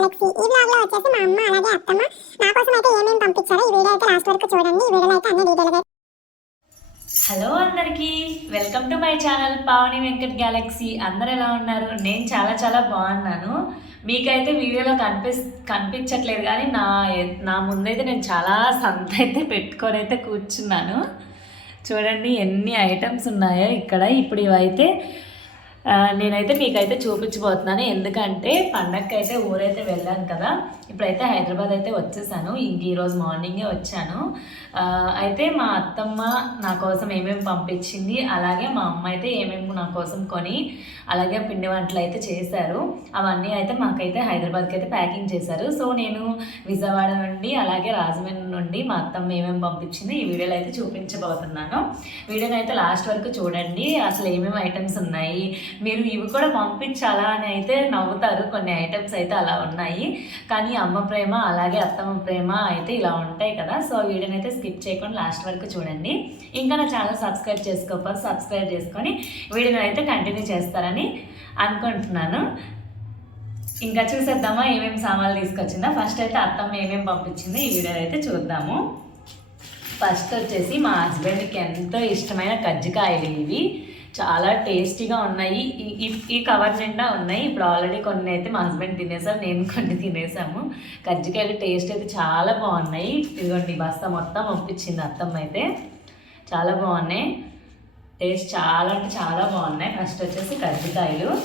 Galaxy ఈ వ్లాగ్లో వచ్చేసి మా అమ్మ అలాగే అత్తమ్మ నా కోసం అయితే ఏమేమి పంపించారో ఈ వీడియో అయితే లాస్ట్ వరకు చూడండి. ఈ వీడియో అయితే అన్ని డీటెయిల్గా హలో అందరికీ. Welcome to my channel Pavani Venkat galaxy అందరు ఎలా ఉన్నారు? నేను చాలా చాలా బాగున్నాను. మీకైతే వీడియోలో కనిపిస్ కనిపించట్లేదు కానీ నా నా ముందైతే నేను చాలా సంత అయితే పెట్టుకొని అయితే కూర్చున్నాను. చూడండి ఎన్ని ఐటమ్స్ ఉన్నాయో ఇక్కడ. ఇప్పుడు ఇవైతే నేనైతే మీకైతే చూపించబోతున్నాను. ఎందుకంటే పండగకి అయితే ఊరైతే వెళ్ళాను కదా. ఇప్పుడైతే హైదరాబాద్ అయితే వచ్చేసాను. ఇంక ఈరోజు మార్నింగే వచ్చాను. అయితే మా అత్తమ్మ నా కోసం ఏమేమి పంపించింది అలాగే మా అమ్మ అయితే ఏమేమి నా కోసం కొని అలాగే పిండి వంటలు అయితే చేశారు. అవన్నీ అయితే మాకైతే హైదరాబాద్కి అయితే ప్యాకింగ్ చేశారు. సో నేను విజయవాడ నుండి అలాగే రాజమండ్రి నుండి మా అత్తమ్మ ఏమేమి పంపించింది ఈ వీడియోలో అయితే చూపించబోతున్నాను. వీడియోని అయితే లాస్ట్ వరకు చూడండి. అసలు ఏమేమి ఐటమ్స్ ఉన్నాయి మీరు ఇవి కూడా పంపించాలా అని అయితే నవ్వుతారు. కొన్ని ఐటమ్స్ అయితే అలా ఉన్నాయి. కానీ అమ్మ ప్రేమ అలాగే అత్తమ్మ ప్రేమ అయితే ఇలా ఉంటాయి కదా. సో వీడియోని అయితే స్కిప్ చేయకుండా లాస్ట్ వరకు చూడండి. ఇంకా నా ఛానల్ సబ్స్క్రైబ్ చేసుకోకపోతే సబ్స్క్రైబ్ చేసుకొని వీడియోని అయితే కంటిన్యూ చేస్తారని అనుకుంటున్నాను. ఇంకా చూసేద్దామా ఏమేమి సామాన్లు తీసుకొచ్చిందా? ఫస్ట్ అయితే అత్తమ్మ ఏమేమి పంపించిందో ఈ వీడియో అయితే చూద్దాము. ఫస్ట్ వచ్చేసి మా హస్బెండ్కి ఎంతో ఇష్టమైన కజ్జికాయలు ఇవి. చాలా టేస్టీగా ఉన్నాయి. ఈ- ఈ- కవర్ నిండా ఉన్నాయి. ఇప్పుడు ఆల్రెడీ కొన్ని అయితే మా హస్బెండ్ తినేసాం నేను కొన్ని తినేసాము. కజ్జికాయలు టేస్ట్ అయితే చాలా బాగున్నాయి. ఇదిగోండి బస్తా మొత్తం పంపించింది అత్తమ్మ అయితే. చాలా బాగున్నాయి. టేస్ట్ చాలా అంటే చాలా బాగున్నాయి. ఫస్ట్ వచ్చేసి కజ్జికాయలు.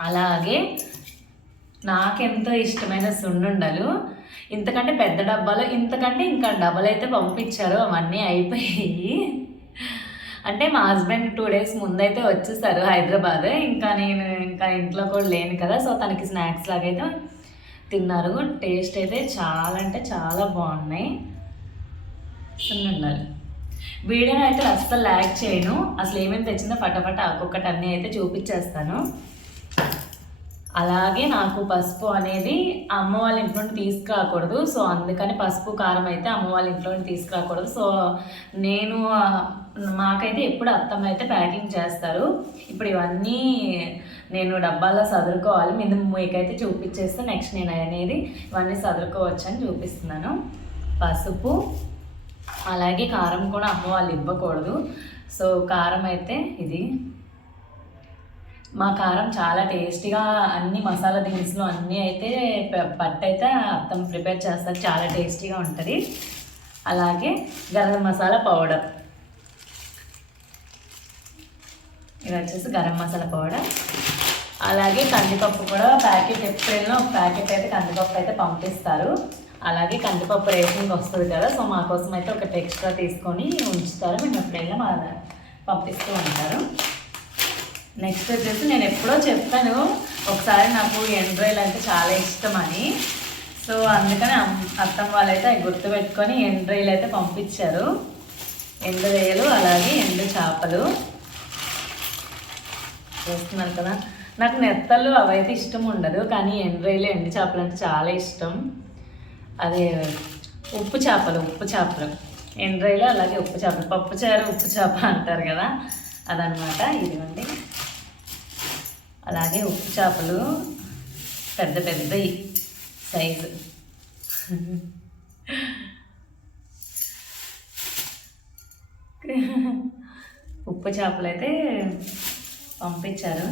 అలాగే నాకెంతో ఇష్టమైన సున్నుండలు. ఇంతకంటే పెద్ద డబ్బాలో ఇంతకంటే ఇంకా డబ్బాలు అయితే పంపించారు. అవన్నీ అయిపోయాయి. అంటే మా హస్బెండ్ టూ డేస్ ముందైతే వచ్చేసారు హైదరాబాద్. ఇంకా నేను ఇంకా ఇంట్లో కూడా లేను కదా సో తనకి స్నాక్స్ లాగైతే తిన్నారు. టేస్ట్ అయితే చాలా అంటే చాలా బాగున్నాయి. ఉండాలి వీడియోని అయితే అస్సలు ల్యాక్ చేయను. అసలు ఏమేమి తెచ్చిందో ఫటాఫట ఒక్కొక్కటి అన్నీ అయితే చూపించేస్తాను. అలాగే నాకు పసుపు అనేది అమ్మ వాళ్ళ ఇంట్లో తీసుకురాకూడదు. సో అందుకని పసుపు కారం అయితే అమ్మ వాళ్ళ ఇంట్లో తీసుకురాకూడదు. సో నేను మాకైతే ఎప్పుడు అత్తమ్మ అయితే ప్యాకింగ్ చేస్తారు. ఇప్పుడు ఇవన్నీ నేను డబ్బాల్లో చదువుకోవాలి మీద మీకైతే చూపించేస్తే నెక్స్ట్ నేను అనేది ఇవన్నీ చదువుకోవచ్చు అని చూపిస్తున్నాను. పసుపు అలాగే కారం కూడా అమ్మ వాళ్ళు ఇవ్వకూడదు. సో కారం అయితే ఇది. మా కారం చాలా టేస్టీగా అన్ని మసాలా దినుసులు అన్నీ అయితే ప- పట్టు అయితే అత్తం ప్రిపేర్ చేస్తారు చాలా టేస్టీగా ఉంటుంది. అలాగే గరం మసాలా పౌడర్. ఇది వచ్చేసి గరం మసాలా పౌడర్. అలాగే కందిపప్పు కూడా ప్యాకెట్ ఎప్పుడైనా ఒక ప్యాకెట్ అయితే కందిపప్పు అయితే పంపిస్తారు. అలాగే కందిపప్పు రేషన్కి వస్తుంది కదా సో మా కోసం అయితే ఒక ఎక్స్ట్రా తీసుకొని ఉంచుతారు. మేము ఎప్పుడైనా మా పంపిస్తూ ఉంటారు. నెక్స్ట్ వచ్చేసి నేను ఎప్పుడో చెప్పాను ఒకసారి నాకు ఎండ్రాయిల్ అంటే చాలా ఇష్టం అని. సో అందుకని అత్తమ్మ వాళ్ళైతే అవి గుర్తుపెట్టుకొని ఎండ్రాయిల్ అయితే పంపించారు. ఎండబొయ్యలు అలాగే ఎండు చేపలు. చూస్తున్నారు కదా? నాకు నెత్తలు అవైతే ఇష్టం ఉండదు కానీ ఎండ్రాయిలు ఎండు చేపలు అంటే చాలా ఇష్టం. అదే ఉప్పు చేపలు ఉప్పు చేపలు. ఎండ్రాయిలు అలాగే ఉప్పు చేపలు. పప్పు చారు ఉప్పు చేప అంటారు కదా? అదనమాట ఇదిగోండి. అలాగే ఉప్పు చేపలు పెద్ద పెద్ద సైజు. ఉప్పు చేపలు అయితే పంపించారు.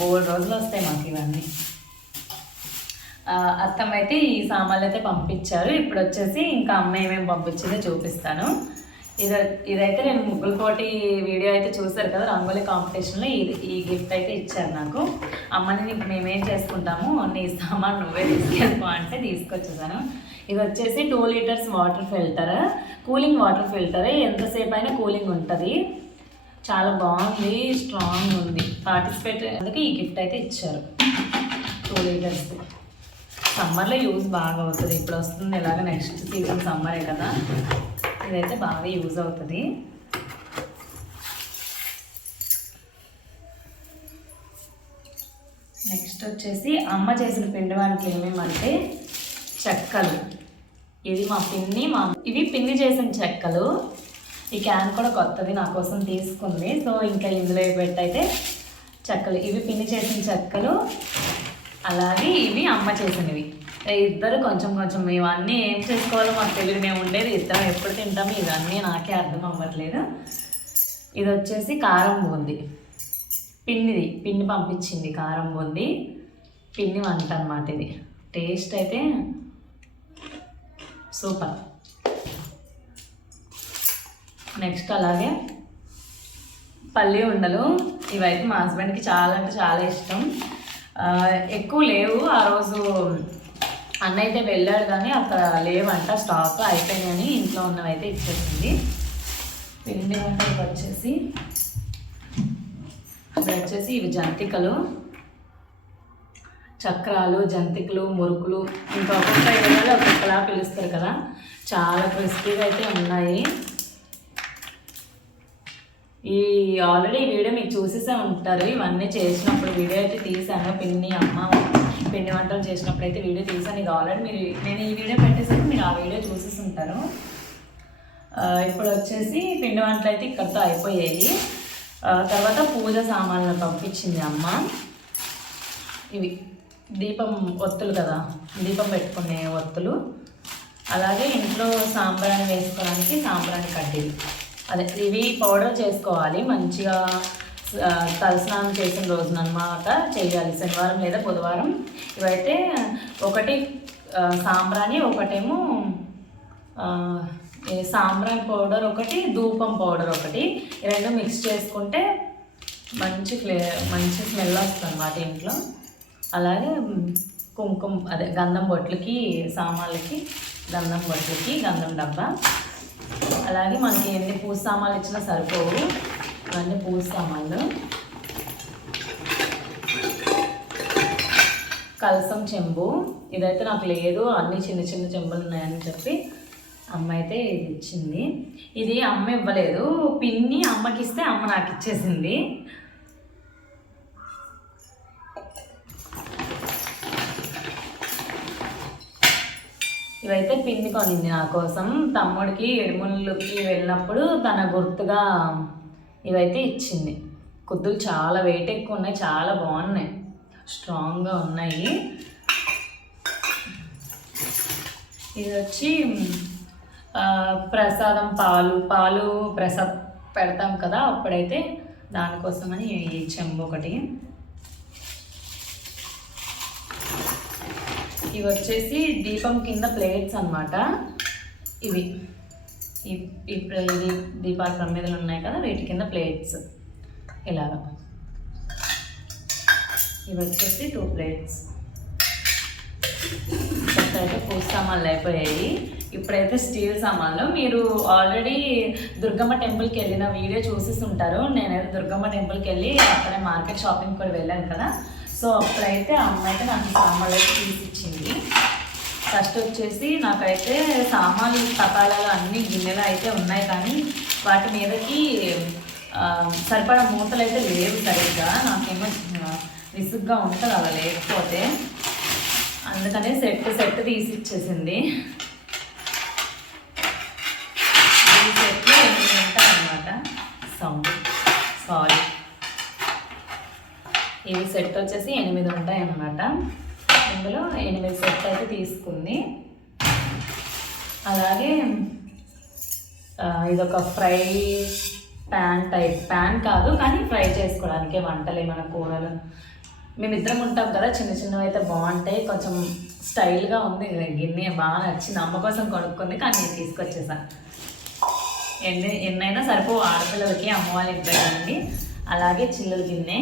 మూడు రోజులు వస్తాయి మాకు ఇవన్నీ. అత్తమ్మ అయితే ఈ సామాన్లు అయితే పంపించారు. ఇప్పుడు వచ్చేసి ఇంకా అమ్మ ఏమేమి పంపించిందో చూపిస్తాను. ఇది ఇదైతే నేను ముగ్గుల పోటీ వీడియో అయితే చూసారు కదా రంగోలీ కాంపిటీషన్లో ఇది ఈ గిఫ్ట్ అయితే ఇచ్చారు నాకు. అమ్మని నీకు మేమేం చేసుకుంటాము నీ సామాన్ నువ్వే తీసుకెళ్ళిపో అంటే తీసుకొచ్చేసాను. ఇది వచ్చేసి two litres water filter cooling water filter. ఎంతసేపు అయినా కూలింగ్ ఉంటుంది. చాలా బాగుంది స్ట్రాంగ్ ఉంది. పార్టిసిపేట్ అందుకే ఈ గిఫ్ట్ అయితే ఇచ్చారు. Two litres. సమ్మర్లో యూజ్ బాగా అవుతుంది. ఇప్పుడు వస్తుంది ఇలాగ నెక్స్ట్ సీజన్ సమ్మరే కదా. ఇదైతే బాగా యూజ్ అవుతుంది. నెక్స్ట్ వచ్చేసి అమ్మ చేసిన పిండి వంటలు ఏమేమంటే చెక్కలు. ఇది మా పిన్ని మా ఇవి పిన్ని చేసిన చెక్కలు. ఈ క్యాన్ కూడా కొత్తది నా కోసం తీసుకుంది. సో ఇంకా ఇందులో పెట్టయితే చెక్కలు. ఇవి పిన్ని చేసిన చెక్కలు అలాగే ఇవి అమ్మ చేసినవి. ఇద్దరు కొంచెం కొంచెం ఇవన్నీ ఏం చేసుకోవాలో మాకు తెలియదు. మేము ఉండేది ఇద్దరం ఎప్పుడు తింటాము. ఇవన్నీ నాకే అర్థం అవ్వట్లేదు. ఇది వచ్చేసి కారం బూంది. పిన్నిది పిన్ని పంపించింది కారం బూంది. పిన్ని వంట అనమాట ఇది. టేస్ట్ అయితే సూపర్. నెక్స్ట్ అలాగే పల్లి ఉండలు. ఇవైతే మా హస్బెండ్కి చాలా అంటే చాలా ఇష్టం. ఎక్కువ లేవు. ఆ రోజు అన్న అయితే వెళ్ళాడు కానీ అక్కడ లేవంట స్టాక్ అయిపోయినాయని ఇంట్లో ఉన్నవైతే ఇచ్చేసింది. పిండి వంటలకు వచ్చేసి ఇవి వచ్చేసి ఇవి జంతికలు చక్రాలు జంతికలు మురుకులు ఇంకా ఒక్కొక్క ఏరియాలో ఒక్కొక్కలా పిలుస్తారు కదా. చాలా క్రిస్పీగా అయితే ఉన్నాయి. ఈ ఆల్రెడీ వీడియో మీకు చూసేసే ఉంటారు. ఇవన్నీ చేసినప్పుడు వీడియో అయితే తీసాను పిన్ని అమ్మ పిండి వంటలు చేసినప్పుడు అయితే వీడియో తీసాను. ఇది ఆల్రెడీ మీరు నేను ఈ వీడియో పెట్టేసరికి మీరు ఆ వీడియో చూసేసి ఉంటారు. ఇప్పుడు వచ్చేసి పిండి వంటలు అయితే ఇక్కడితో అయిపోయాయి తర్వాత పూజ సామాన్లు పంపించింది అమ్మ. ఇవి దీపం ఒత్తులు కదా దీపం పెట్టుకునే ఒత్తులు. అలాగే ఇంట్లో సాంబ్రాణి వేసుకోవడానికి సాంబ్రాన్ని కడ్డీలు. అదే ఇవి పౌడర్ చేసుకోవాలి మంచిగా తలస్నానం చేసిన రోజున అనమాట చేయాలి. శనివారం లేదా బుధవారం. ఇవైతే ఒకటి సాంబ్రాణి ఒకటేమో సాంబ్రాణి పౌడర్ ఒకటి ధూపం పౌడర్ ఒకటి. రెండు మిక్స్ చేసుకుంటే మంచి ఫ్లే మంచి స్మెల్ వస్తుంది అన్నమాట ఇంట్లో. అలాగే కుంకుమ అదే గంధం బొట్లకి సామాన్లకి గంధం బొట్లకి గంధం డబ్బా. అలాగే మనకి ఎన్ని పూజ సామాన్లు ఇచ్చినా సరిపోవు. ఇవన్నీ పూజ సామాన్లు కలసం చెంబు. ఇదైతే నాకు లేదు అన్ని చిన్న చిన్న చెంబులు ఉన్నాయని చెప్పి అమ్మ అయితే ఇది ఇచ్చింది. ఇది అమ్మ ఇవ్వలేదు. పిన్ని అమ్మకి ఇస్తే అమ్మ నాకు ఇచ్చేసింది. ఇవైతే పిన్ని కొనింది నా కోసం. తమ్ముడికి ఎడుముళ్ళకి వెళ్ళినప్పుడు తన గుర్తుగా ఇవైతే ఇచ్చింది. కుద్దులు చాలా వెయిట్ ఎక్కువ ఉన్నాయి చాలా బాగున్నాయి. స్ట్రాంగ్గా ఉన్నాయి. ఇది వచ్చి ప్రసాదం పాలు పాలు ప్రసాద్ పెడతాం కదా అప్పుడైతే దానికోసమని చెంబు ఒకటి. ఇవి వచ్చేసి దీపం కింద ప్లేట్స్ అనమాట ఇవి. ఇప్పుడు ఇది దీపాల ప్రమిదలు ఉన్నాయి కదా వీటి కింద ప్లేట్స్. ఇలాగ. ఇవి వచ్చేసి టూ ప్లేట్స్. ఫస్ట్ అయితే పూజ సామాన్లు అయిపోయాయి. ఇప్పుడైతే స్టీల్ సామాన్లు. మీరు ఆల్రెడీ దుర్గమ్మ టెంపుల్కి వెళ్ళిన వీడియో చూసేసి ఉంటారు. నేనైతే దుర్గమ్మ టెంపుల్కి వెళ్ళి అక్కడ మార్కెట్ షాపింగ్ కూడా వెళ్ళాను కదా. సో అప్పుడైతే ఆ అమ్మ అయితే నాకు సామాన్లు అయితే తీసి ఫస్ట్ వచ్చేసి నాకైతే సామాన్లు తపాలాలు అన్ని గిన్నెలు అయితే ఉన్నాయి కానీ వాటి మీదకి సరిపడా మూతలు అయితే లేవు సరిగ్గా. నాకేమో విసుగ్గా ఉంటుంది అలా లేకపోతే. అందుకనే సెట్ సెట్ తీసి ఇచ్చేసింది. ఈ సెట్లు ఎనిమిది ఉంటాయన్నమాట. సౌండ్ సారీ ఈ సెట్ వచ్చేసి ఎనిమిది ఉంటాయి అన్నమాట అందులో ఎనిమిది సెట్ అయితే తీసుకుంది. అలాగే ఇదొక ఫ్రై ప్యాన్ టైప్ ప్యాన్ కాదు కానీ ఫ్రై చేసుకోవడానికి వంటలు ఏమైనా కూరలు. మేమిద్దరం ఉంటాం కదా చిన్న చిన్నవి అయితే బాగుంటాయి. కొంచెం స్టైల్గా ఉంది గిన్నె బాగా నచ్చింది. అమ్మ కోసం కొనుక్కుంది కానీ నేను తీసుకొచ్చేసాను ఎన్ని ఎన్నైనా సరిపో ఆడపిల్లలకి అమ్మ వాళ్ళ ఇద్దరండి అలాగే చిల్లుల గిన్నె.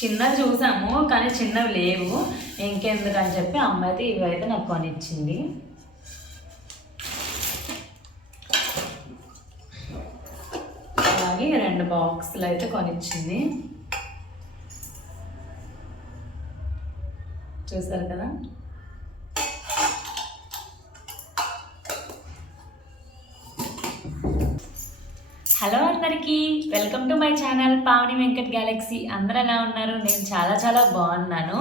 చిన్నవి చూసాము కానీ చిన్నవి లేవు. ఇంకెందుకని చెప్పి అమ్మ అయితే ఇవి అయితే నాకు కొనిచ్చింది. అలాగే రెండు బాక్సులు అయితే కొనిచ్చింది. చూసారు కదా? అందరికీ welcome to my channel Pavani Venkat galaxy. అందరూ ఎలా ఉన్నారు? నేను చాలా చాలా బాగున్నాను.